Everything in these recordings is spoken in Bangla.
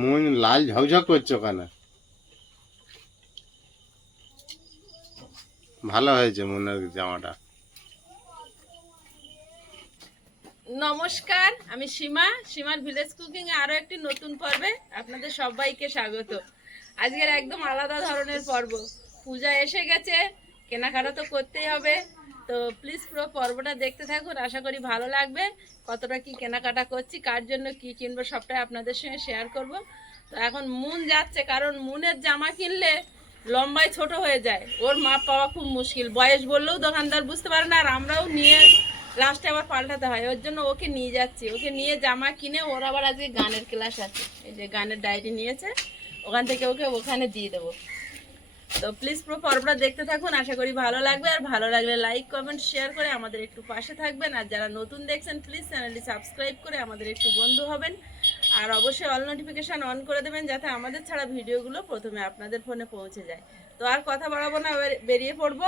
মন লাল ঝকঝক করছে ওখানে। ভালো হয়েছে মনের জামাটা। নমস্কার আমি সীমা। সীমার ভিলেজ কুকিং এ আরও একটি নতুন পর্বে আপনাদের সবাইকে স্বাগত। আজকের একদম আলাদা ধরনের পর্ব। পূজা এসে গেছে কেনাকাটা তো করতেই হবে। তো প্লিজ পুরো পর্বটা দেখতে থাকুন, আশা করি ভালো লাগবে। কতটা কি কেনাকাটা করছি, কার জন্য কি কিনবো, সবটাই আপনাদের সঙ্গে শেয়ার করব। তো এখন মুন যাচ্ছে, কারণ মুনের জামা কিনলে লম্বায় ছোট হয়ে যায়। ওর মাপ পাওয়া খুব মুশকিল। বয়স বললেও দোকানদার বুঝতে পারে না, আর আমরাও নিয়ে লাস্টে আবার পাল্টাতে হয়। ওর জন্য ওকে নিয়ে যাচ্ছি। ওকে নিয়ে জামা কিনে ওর আবার আজকে গানের ক্লাস আছে। এই যে গানের ডায়েরি নিয়েছে, ওখান থেকে ওকে ওখানে দিয়ে দেবো। তো প্লিজ পুরো পর্বটা দেখতে থাকুন, আশা করি ভালো লাগবে। আর ভালো লাগলে লাইক কমেন্ট শেয়ার করে আমাদের একটু পাশে থাকবেন। আর যারা নতুন দেখছেন প্লিজ চ্যানেলটি সাবস্ক্রাইব করে আমাদের একটু বন্ধু হবেন। আর অবশ্যই অল নোটিফিকেশান অন করে দেবেন, যাতে আমাদের ছাড়া ভিডিওগুলো প্রথমে আপনাদের ফোনে পৌঁছে যায়। তো আর কথা বাড়াবো না বেরিয়ে পড়ব।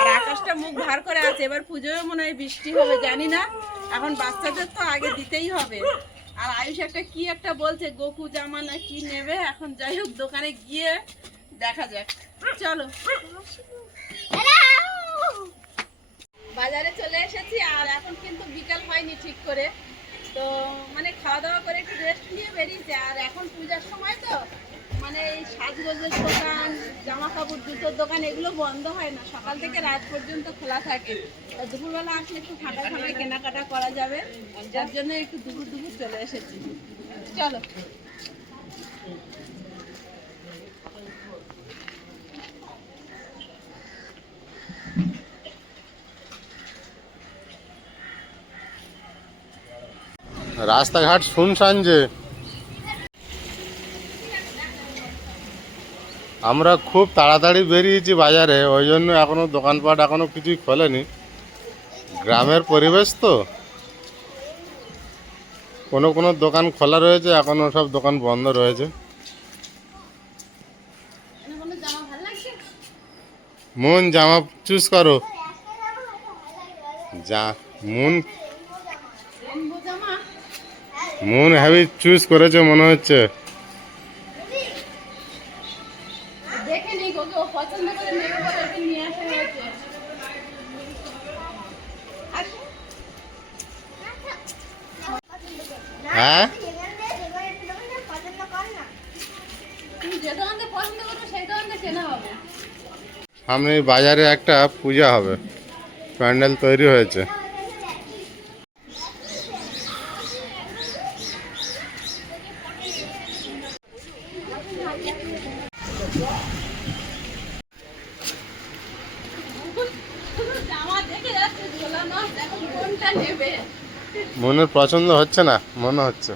আর আকাশটা মুখ ভার করে আছে, এবার পুজোয় মনে হয় বৃষ্টি হবে, জানি না। এখন বাচ্চাদের তো আগে দিতেই হবে। আর আয়ুষ একটা কি একটা বলছে, গোকু জামা না কি নেবে? এখন যাই হোক, দোকানে গিয়ে দেখা যাক। চলো। বাজারে চলে এসেছি আর এখন কিন্তু বিকাল হয়নি ঠিক করে। তো মানে খাওয়া দাওয়া করে একটু রেস্ট নিয়ে বেরিয়েছে। আর এখন পূজার সময় তো মানে এই সাজগোজের দোকান জামা কাপড় জুতোর দোকান, এগুলো বন্ধ হয় না। সকাল থেকে রাত পর্যন্ত খোলা থাকে। তা দুপুরবেলা আসলে একটু ফাঁকা ফাঁকা কেনাকাটা করা যাবে। যার জন্য একটু দুপুর দুপুর চলে এসেছি। চলো। রাস্তাঘাট শুনশান যে আমরা খুব তাড়াতাড়ি বেরিয়েছি বাজারে, ওই জন্য এখনও দোকানপাট এখনও কিছুই খোলেনি। গ্রামের পরিবেশ তো। কোনো কোনো দোকান খোলা রয়েছে, এখনও সব দোকান বন্ধ রয়েছে। মন জামা চুজ করো। যা, মন মন হ্যাভি চুজ করেছে মনে হচ্ছে। হ্যাঁ? সামনে বাজারে একটা পূজা হবে। প্যান্ডেল তৈরি হয়েছে জামা দেখে যাচ্ছে ঝোলানো এখন কোনটা নেবে মনের পছন্দ হচ্ছে না মনে হচ্ছে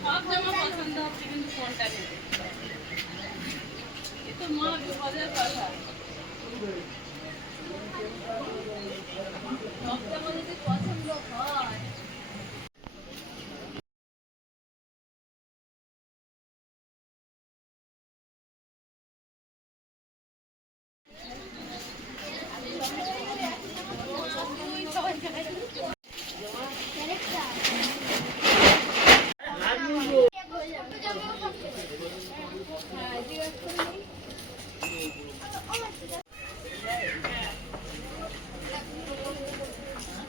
সব জামা পছন্দ হচ্ছে কিন্তু কোনটা নেবে এ তো মা বিপদের কথা সব জামা যদি পছন্দ হয়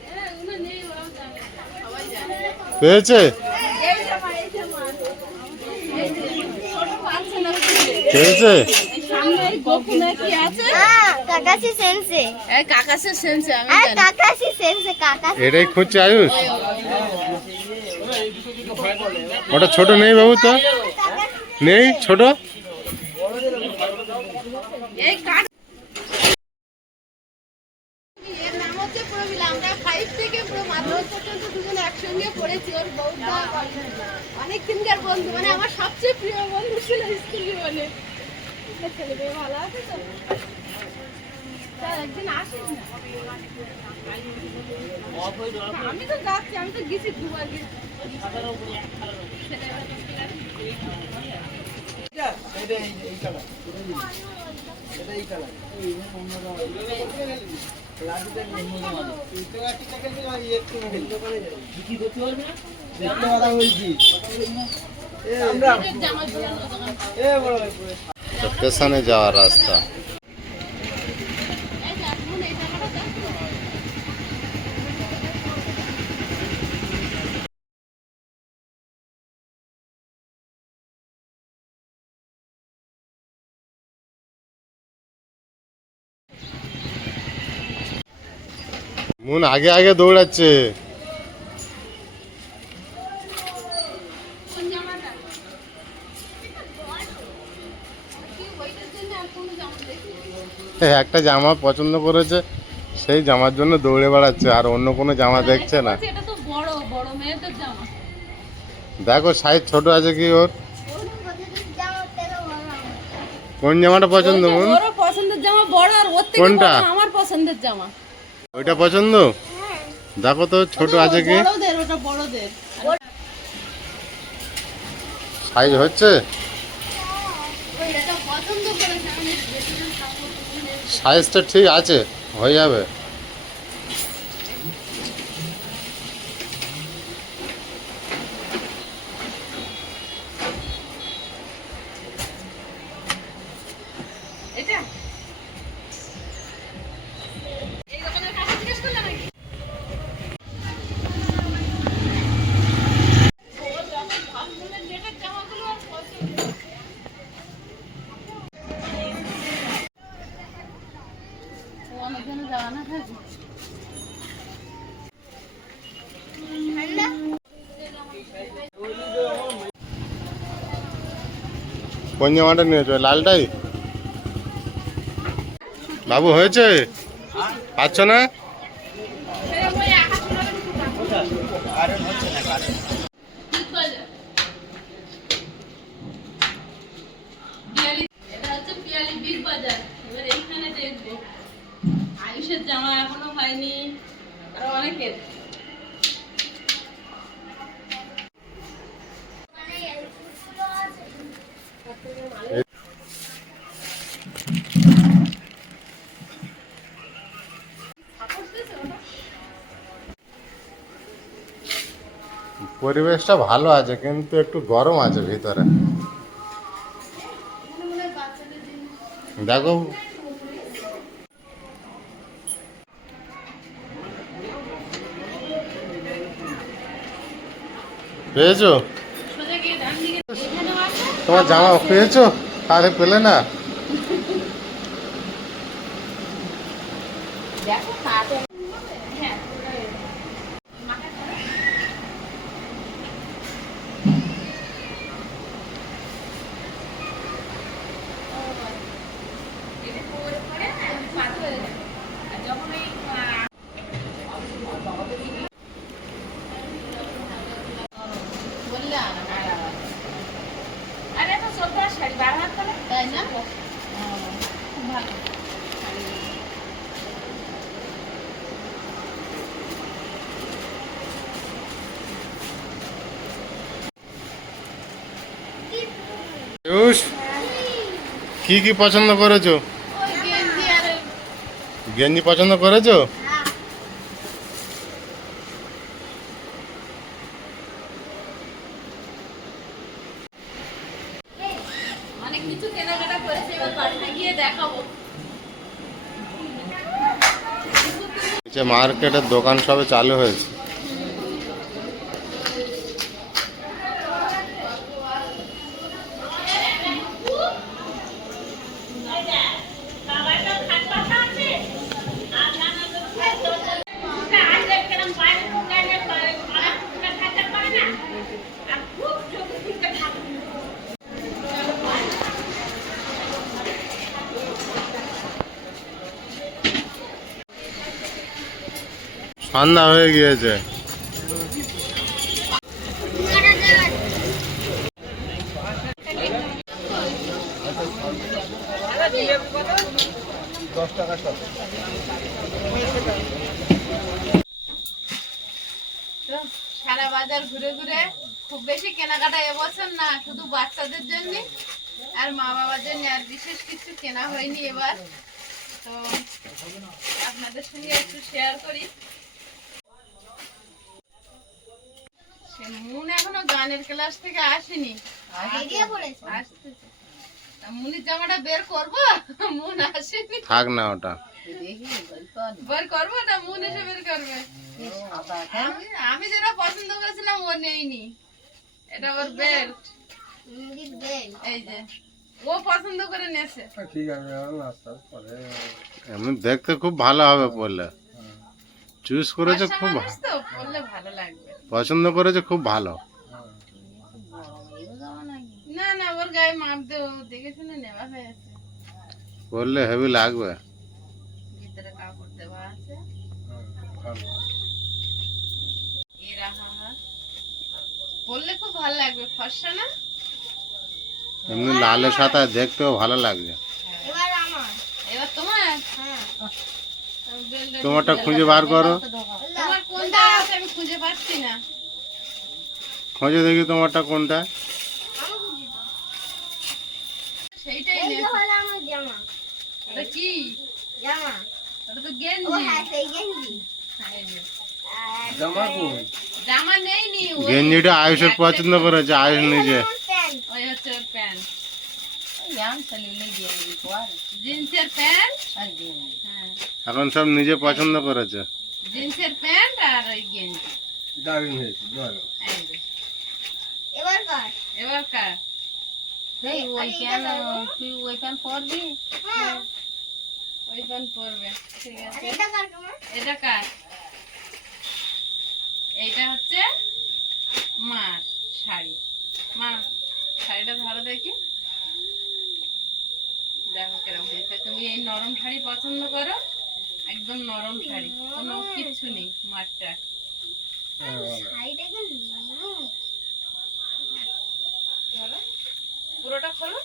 হ্যাঁ, এগুলো নেই ওরাও জানে সবাই জানে পেয়েছে এই জামা এই জামা এই যে ছোট পাচ্ছে না খুলে। পেয়েছে এই সামনে এই গোকুলে কি আছে Ah, Kakashi Sensei. এই কাকাসের সেন্সে আমি Ah, জানি Kakashi Sensei, পেয়েছে? এটাই খুঁজছে আয়ুষ। ওটা ছোট নেই বাবু তো? নেই? ছোট এই কাঠ এর নাম হচ্ছে প্রবীলা আমরা ফাইভ থেকে পুরো মাধ্যমিক পর্যন্ত দুজনে একসঙ্গে ওর বউটা, অনেক দিনকার বন্ধু মানে আমার সবচেয়ে প্রিয় বন্ধু ছিল স্কুল জীবনে। আমি তো যাচ্ছি, আমি তো গেছি দুবার গেছি এটা এই কালার এটা এই কালার স্টেশনে যাওয়ার রাস্তা মুন আগে আগে দৌড়াচ্ছে। একটা জামা পছন্দ করেছে সেই জামার জন্য দৌড়ে বেড়াচ্ছে আর অন্য কোনো জামা দেখছে না জামা দেখো সাইজ ছোট আছে কি ওর। কোন জামাটা পছন্দ বলছে, পছন্দের জামা বড় আর ওর থেকে কোনটা? আমার পছন্দের জামা ওইটা পছন্দ? দেখো তো ছোট আছে কি? সাইজ হচ্ছে? সাইজটা ঠিক আছে হয়ে যাবে। কোন জামাটা নিয়েছো লালটাই? বাবু হয়েছে? পাচ্ছ না পিয়ালি এটা হচ্ছে পিয়ালি বিগ বাজার এবার এইখানে দেখব আয়ুষের জামা এখনও হয়নি আর অনেকের পরিবেশটা ভালো আছে কিন্তু একটু গরম আছে ভিতরে। দেখো। পেয়েছ? তোমার জামা পেয়েছ? আরে পেলে না দেখো কাটে হ্যাঁ আরে তো সত্তর শাড়ি বারো হাত করে তাই না খুব ভালো পিয়ুষ কি কি পছন্দ করেছ? গেঞ্জি পছন্দ করেছ? মার্কেটের দোকান সবে চালু হয়েছে। সন্ধ্যা হয়ে গিয়েছে। সারা বাজার ঘুরে ঘুরে খুব বেশি কেনাকাটা এবছর না, শুধু বাচ্চাদের জন্য আর মা বাবার জন্য আর বিশেষ কিছু কেনা হয়নি এবার। তো আপনাদের সঙ্গে একটু শেয়ার করি সে মুন এখনও গানের ক্লাস থেকে আসেনি। বেরিয়ে পড়েছে আসতেছে। মুনির জামাটা বের করব? মুন আসেনি। থাক না ওটা। বের করব না? মুন এসে বের করবে। আমি- আমি যেটা পছন্দ করেছিলাম ও নেইনি এটা ওর বেল্ট এই যে ও পছন্দ করে নেছে। ঠিক আছে এমনি দেখতে খুব ভালো হবে পড়লে চুজ করেছে খুব পছন্দ করেছে খুব ভালো। না না ওর গায়ে মাপ দেও দেখে শুনে নেওয়া হয়েছে। পড়লে হেভি লাগবে। ভিতরে কাপড় দেওয়া আছে। এ রাখা খুব ভালো লাগবে ফর্সা না? এমনি লালের সাথে দেখতেও ভালো এবার আমার এবার তোমার? হ্যাঁ। তোমারটা খুঁজে বার করো। তোমার কোনটা আছে আমি খুঁজে দেখি তোমারটা কোনটা। গেঞ্জি। হ্যাঁ সেই গেঞ্জি। হ্যাঁ। আর গেঞ্জিটা আয়ুষের পছন্দ করেছে আয়ুষ নিজে। আমার প্যান্ট। ওই হচ্ছে এখন সব নিজে পছন্দ করেছে। জিন্সের প্যান্ট আর ওই গেঞ্জি। দারুণ হয়েছে। এবার কার? এবার কার? ওই কেন তুই ওই প্যান্ট পরবি? হ্যাঁ। ওই প্যান্ট পরবে ঠিক আছে। এটা কার এটা কার এইটা হচ্ছে মার শাড়ি মা শাড়িটা ধরো দেখি দেখো কীরকম হয়েছে তুমি এই নরম শাড়ি পছন্দ করো একদম নরম শাড়ি কোনো কিচ্ছু নেই মারটা শাড়িটা কি নরম। ধরো পুরোটা খোলো।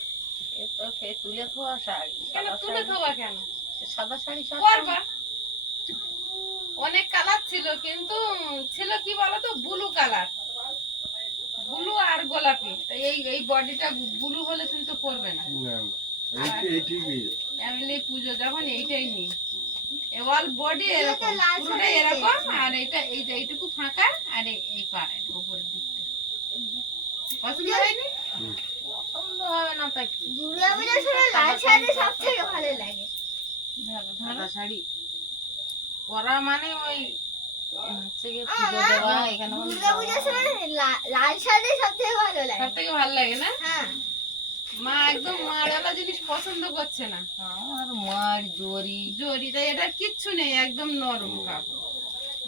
তুলে খাওয়া শাড়ি কেন তুলে ধোবা কেন? সাদা শাড়ি করবা অনেক কালার ছিল কিন্তু ছিল কি বলতো? Blue colour. ব্লু আর গোলাপি। এই এই বডিটা ব্লু হলে তুমি তো পরবে না। না না। এই- এই ঠিকই। ফ্যামিলি পুজো যখন এইটাই নি অল বডি এরকম লাল পুরোটা শাড়ি এরকম আর এটা এইটা এইটুকু ফাঁকা আর এই- এই পাড়ে উপরের দিকটা। পছন্দ হয়নি? পছন্দ হবে না তা কি? দুর্গাপূজার সময় লাল শাড়ি সব ভালো লাগে। সাদা শাড়ি। পরা মানে ওই লাল শাড়ি সব থেকে ভালো লাগে। সব থেকে ভালো লাগে না? হ্যাঁ। মা একদম মাড়ালা জিনিস পছন্দ করছে না। আর মার জরি। জরি তাই এটা কিচ্ছু নেই একদম নরম কাপড়।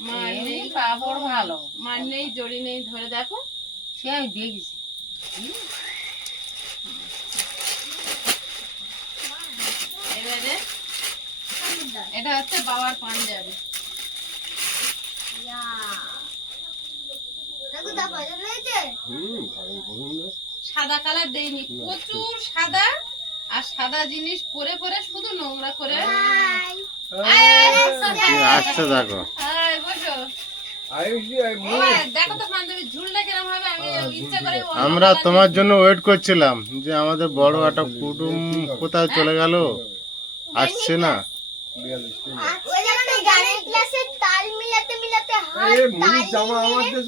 মার নেই কাপড় ভালো। মার নেই জড়ি নেই ধরে দেখো। সে আমি দেখেছি। এবারে এটা হচ্ছে বাবার পাঞ্জাবি। হুম পছন্দ সাদা কালার দেইনি প্রচুর সাদা। আর সাদা জিনিস পরে পরে শুধু নোংরা করে। আসছে দেখো আয়, বসো। আয়ুষি আয়- ও, দেখো তো পাঞ্জাবি ঝুলটা কিরম হবে আমি ইচ্ছা করে অন্য আমরা তোমার জন্য ওয়েট করছিলাম যে আমাদের বড় একটা কুটুম কোথায় চলে গেল? আসছে না।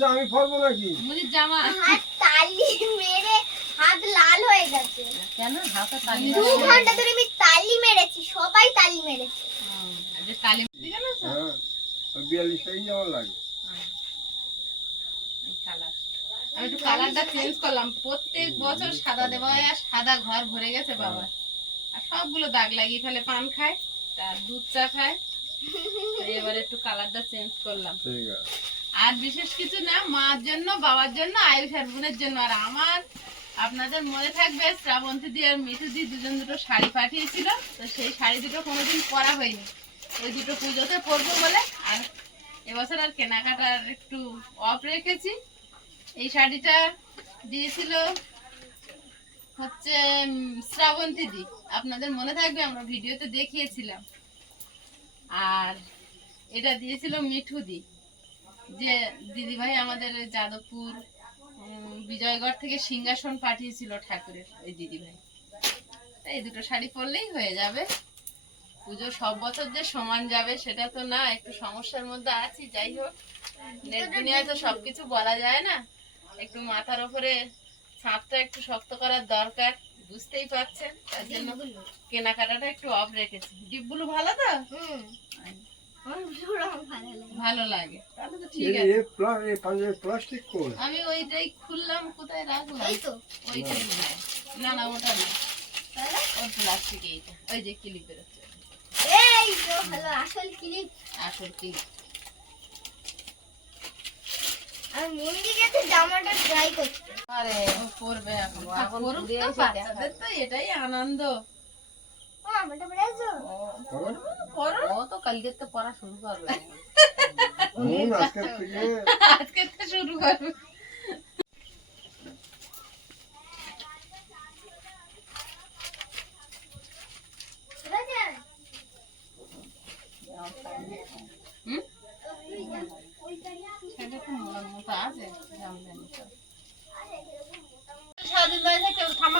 আমি পরবো নাকি? জামা। তালি মেরে হাত লাল হয়ে গেছে। কেন? হাতে তালি দু ঘণ্টা ধরে আমি তালি মেরেছি সবাই তালি মেরেছে। যে কালী দিকে না হ্যাঁ টাকাই যেমন লাগে। কালার। আমি একটু কালারটা চেঞ্জ করলাম। প্রত্যেক বছর সাদা দেওয়া আর সাদা ঘর ভরে গেছে বাবা। আর সবগুলো দাগ লাগিয়ে ফেলে পান খায় তার দুধ চা খায়। তো এবার একটু কালারটা চেঞ্জ করলাম। ঠিক আছে। আর বিশেষ কিছু না মার জন্য বাবার জন্য আয়ুষ আর বোনের জন্য। আর আমার আপনাদের মনে থাকবে, শ্রাবন্তী দি আর মিঠু দি দুজন দুটো শাড়ি পাঠিয়েছিল, তো সেই শাড়ি দুটো কোনোদিন পরা হয়নি। ওই দুটো পুজোতে পরবো বলে, আর এবছর আর কেনাকাটার একটু অফ রেখেছি। এই শাড়িটা দিয়েছিল হচ্ছে শ্রাবন্তী দি। আপনাদের মনে থাকবে, আমরা ভিডিওতে দেখিয়েছিলাম। আর এটা দিয়েছিল মিঠু দি, যে দিদিভাই আমাদের যাদবপুর বিজয়গড় থেকে সিংহাসন পাঠিয়েছিল ঠাকুরের ওই দিদিভাই। এই দুটো শাড়ি পরলেই হয়ে যাবে। পুজো সব বছর যে সমান যাবে সেটা তো না একটু সমস্যার মধ্যে আছি যাই হোক। নেট দুনিয়ায় তো সবকিছু বলা যায় না। একটু মাথার ওপরে ছাদটা একটু শক্ত করার দরকার বুঝতেই পারছেন? তার জন্য কেনাকাটাটা একটু অফ রেখেছি। ডিপগুলো ভালো তো? হুম। রং ভালো লাগে। তাহলে তো ঠিক আছে। এ প্লা- এই পাঞ্জাবি প্লাস্টিক কোন আমি ওইটাই খুললাম কোথায় রাখলাম এই তো। ওইটাই না না ওটা না। ওর প্লাস্টিক এইটা ওই যে ক্লিপের হচ্ছে। এই তো ভালো আসল ক্লিপ আসল ক্লিপ আমি মন্দির গেছে জামাটা ট্রাই করতে। আরে করবে এখন। করুক তো বাচ্চাদের তো এটাই আনন্দ। ও। পড়া শুরু করবে আজকে তো শুরু করবে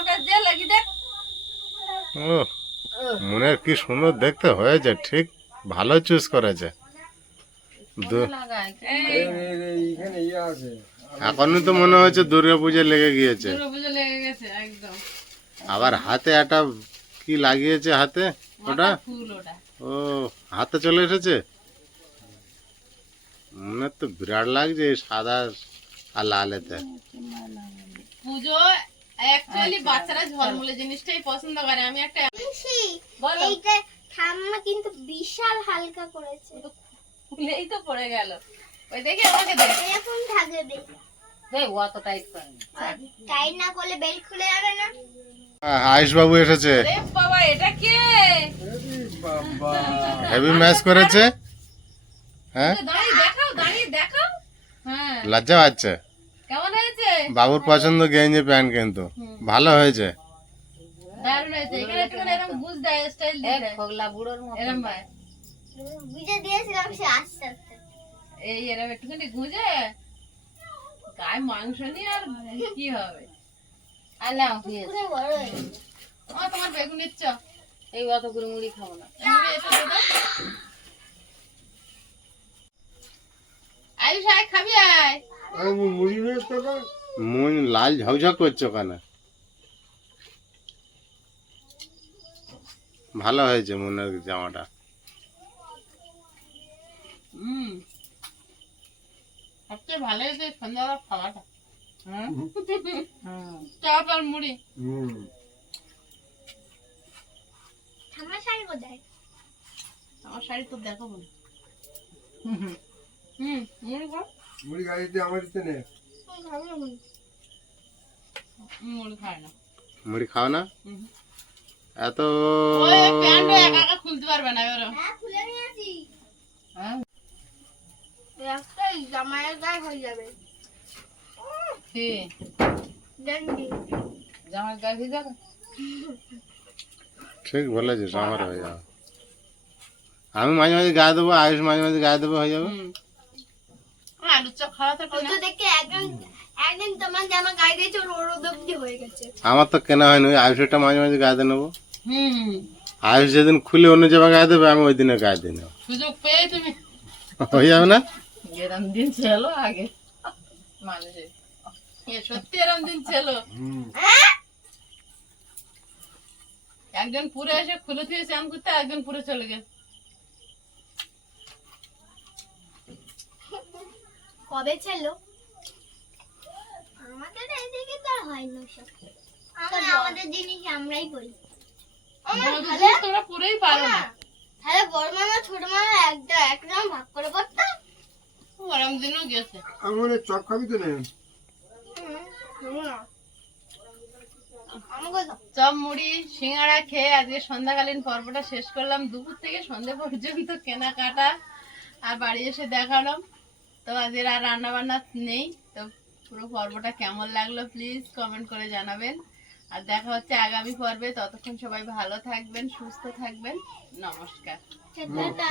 কাছে দিয়ে লাগি দেখ মনের কি সুন্দর দেখতে হয়েছে ঠিক ভালো চুজ করেছে। ইয়ে আছে। এখনই তো মনে হচ্ছে দুর্গা পুজো লেগে গিয়েছে। দুর্গা পুজো লেগে গেছে একদম। আবার হাতে একটা কি লাগিয়েছে হাতে? ওটা? মাথার ফুল ওটা। ও হাতে চলে এসেছে? মনে তো বিরাট লাগছে সাদা আর লালেতে। পুজো অ্যাকচুয়ালি বাচ্চারা ঝলমলে জিনিসটাই পছন্দ করে। আমি একটা বলো। এইটা ঠাম্মা কিন্তু বিশাল হালকা করেছে। খুলেই তো পড়ে গেল। ওই দেখে আমাকে দেখ এরকম থাকবে বেল। ও তো টাইট করে টাইট না করলে বেল খুলে যাবে না। আয়ুষ বাবু এসেছে। আরে বাবা এটা কে? হেভি ম্যাচ করেছে। হ্যাঁ? দাঁড়িয়ে দেখাও দাঁড়িয়ে দেখাও। হ্যাঁ। লজ্জা পাচ্ছে। কেমন হয়েছে? বাবুর পছন্দ গেঞ্জি প্যান্ট কিন্তু। ভালো হয়েছে। দারুণ হয়েছে। এখানে একটুখানি এরকম গুজ দেয় স্টাইল দিয়ে দেয়। ফগলা বুড়োর মতো। এরম ভাই বুঝে দিয়েছিলাম সে আস্তে। এই এরম একটুখানি গুঁজে গায়ে মাংস নিয়ে আর কি হবে? তোমার বেগুনের চ এই অত করে মুড়ি খাব না। আয়ুষ আয় খাবি আয়। মন লাল ঝকঝক করছে ওখানে। ভালো হয়েছে মনের জামাটা। হুম। সবচেয়ে ভালো হয়েছে সন্ধ্যাবেলা খাওয়াটা। চপ আর মুড়ি। হুম। শাড়ি কোথায়? আমার শাড়ি তো দেখো বলে। হুম মুড়ি কর মুড়ি গাড়িতে আমার দিতে নে মুড়ি। খাও না? এত ওই প্যান্ট একা একা খুলতে পারবে না এবারও। হ্যাঁ খুলে নিয়েছি হ্যাঁ। জামাইয়ের গায়ে হয়ে যাবে। জামার গায়ে ভিজে যাবে? ঠিক বলেছিস আমার হয়ে যাবে। আমি মাঝে মাঝে গায়ে দেবো আয়ুষ মাঝে মাঝে গায়ে দেবো হয়ে যাবে? হুম চপ খাওয়া থাকবে না দেখে একদিন একদিন তোমার জামা গায়ে দিয়েছে ওর ওর হয়ে গেছে। আমার তো কেনা হয়নি আয়ুষটা মাঝে মাঝে গায়ে নেব। হুম। আয়ুষ যেদিন খুলে অন্য জায়গায় গায়ে দেবে আমি ওই দিনে গায়ে দিয়ে নেব। সুযোগ পেয়ে তুমি। হয়ে যাবে না? এরম দিন ছিল আগে। মানুষের সত্যি এরম দিন ছিল। একজন পুরে এসে খুলে দিয়ে স্নান করতে একজন পুরে চলে গেছে কবে ছিল আমাদের এইদিকে তো হয় না সব। আমরা আমাদের জিনিস আমরাই করি। তোমরা পুরেই পারো না। তাহলে বড় মামা ছোট মামা একটা একদম ভাগ করে পড়তাম দিনও গেছে। আমার চপ খাবি তো নে। চপ মুড়ি সিঙ্গাড়া খেয়ে আজকে সন্ধ্যাকালীন পর্বটা শেষ করলাম। দুপুর থেকে সন্ধ্যে পর্যন্ত কেনাকাটা। আর বাড়ি এসে দেখালাম। তো আজের আর রান্না বান্না নেই তো পুরো পর্বটা কেমন লাগল প্লিজ কমেন্ট করে জানাবেন। আর দেখা হচ্ছে আগামী পর্বে ততক্ষণ সবাই ভালো থাকবেন সুস্থ থাকবেন নমস্কার। টাটা।